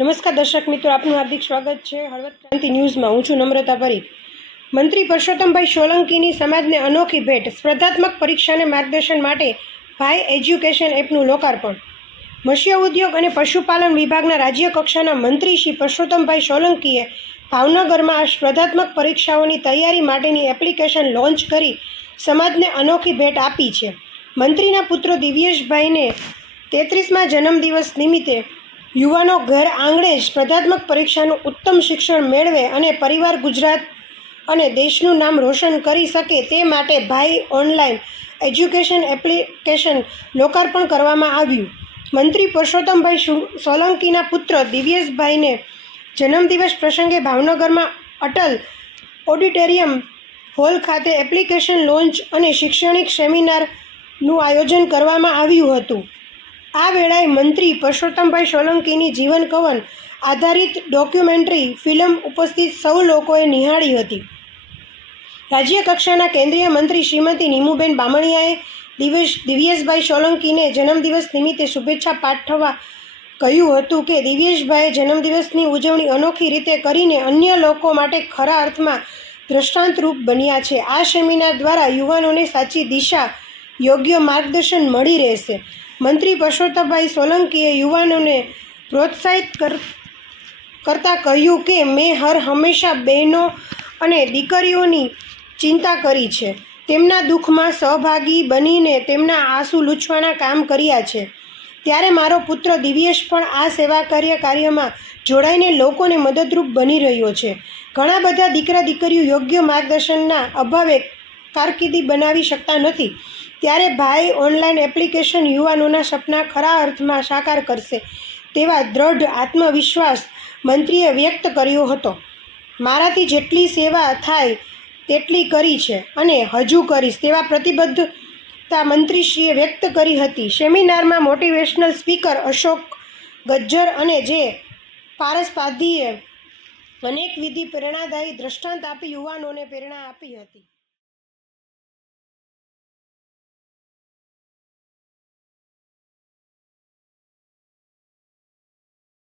નમસ્કાર દર્શક મિત્રો, આપનું હાર્દિક સ્વાગત છે. હળવદ ક્રાંતિ ન્યૂઝમાં હું છું નમ્રતા પરી મંત્રી પરસોત્તમભાઈ સોલંકીની સમાજને અનોખી ભેટ, સ્પર્ધાત્મક પરીક્ષાને માર્ગદર્શન માટે ભાઈ એજ્યુકેશન એપનું લોકાર્પણ. મત્સ્ય ઉદ્યોગ અને પશુપાલન વિભાગના રાજ્ય કક્ષાના મંત્રી શ્રી પરસોત્તમભાઈ સોલંકીએ ભાવનગરમાં આ સ્પર્ધાત્મક પરીક્ષાઓની તૈયારી માટેની એપ્લિકેશન લોન્ચ કરી સમાજને અનોખી ભેટ આપી છે. મંત્રીના પુત્ર દિવ્યેશભાઈને તેત્રીસમાં જન્મદિવસ નિમિત્તે યુવાનો ઘર આંગણે સ્પર્ધાત્મક પરીક્ષાનું ઉત્તમ શિક્ષણ મેળવે અને પરિવાર ગુજરાત અને દેશનું નામ રોશન કરી શકે તે માટે ભાઈ ઓનલાઈન એજ્યુકેશન એપ્લિકેશન લોકાર્પણ કરવામાં આવ્યું. મંત્રી પરસોત્તમભાઈ સોલંકીના પુત્ર દિવ્યેશભાઈને જન્મદિવસ પ્રસંગે ભાવનગરમાં અટલ ઓડિટોરિયમ હોલ ખાતે એપ્લિકેશન લોન્ચ અને શૈક્ષણિક સેમિનારનું આયોજન કરવામાં આવ્યું હતું. આ વેળાએ મંત્રી પરસોત્તમભાઈ સોલંકીની જીવન કવન આધારિત ડોક્યુમેન્ટરી ફિલ્મ ઉપસ્થિત સૌ લોકોએ નિહાળી હતી. રાજ્ય કક્ષાના કેન્દ્રીય મંત્રી શ્રીમતી નીમુબેન બામણિયાએ દિવેશ, દિવ્યેશભાઈ સોલંકીને જન્મદિવસ નિમિત્તે શુભેચ્છા પાઠવવા કહ્યું હતું કે, દિવ્યેશભાઈએ જન્મદિવસની ઉજવણી અનોખી રીતે કરીને અન્ય લોકો માટે ખરા અર્થમાં દ્રષ્ટાંતરૂપ બન્યા છે. આ સેમિનાર દ્વારા યુવાનોને સાચી દિશા યોગ્ય માર્ગદર્શન મળી રહેશે. મંત્રી પરસોત્તમભાઈ સોલંકીએ યુવાનોને પ્રોત્સાહિત કર, કરતાં કહ્યું કે, મેં હર હંમેશા બહેનો અને દીકરીઓની ચિંતા કરી છે. તેમના દુઃખમાં સહભાગી બનીને તેમના આંસુ લૂછવાના કામ કર્યા છે. ત્યારે મારો પુત્ર દિવ્યેશ પણ આ સેવા કાર્ય કાર્યમાં જોડાઈને લોકોને મદદરૂપ બની રહ્યો છે. ઘણા બધા દીકરા દીકરીઓ યોગ્ય માર્ગદર્શનના અભાવે કારકિર્દી બનાવી શકતા નથી. ત્યારે ભાઈ ઓનલાઈન એપ્લિકેશન યુવાનોના સપના ખરા અર્થમાં સાકાર કરશે તેવા દ્રઢ આત્મવિશ્વાસ મંત્રીએ વ્યક્ત કર્યો હતો. મારાથી જેટલી સેવા થાય તેટલી કરી છે અને હજુ કરીશ તેવા પ્રતિબદ્ધતા મંત્રીશ્રીએ વ્યક્ત કરી હતી. સેમિનારમાં મોટિવેશનલ સ્પીકર અશોક ગજ્જર અને જે પારસ પાધીએ અનેકવિધિ પ્રેરણાદાયી દ્રષ્ટાંત આપી યુવાનોને પ્રેરણા આપી હતી.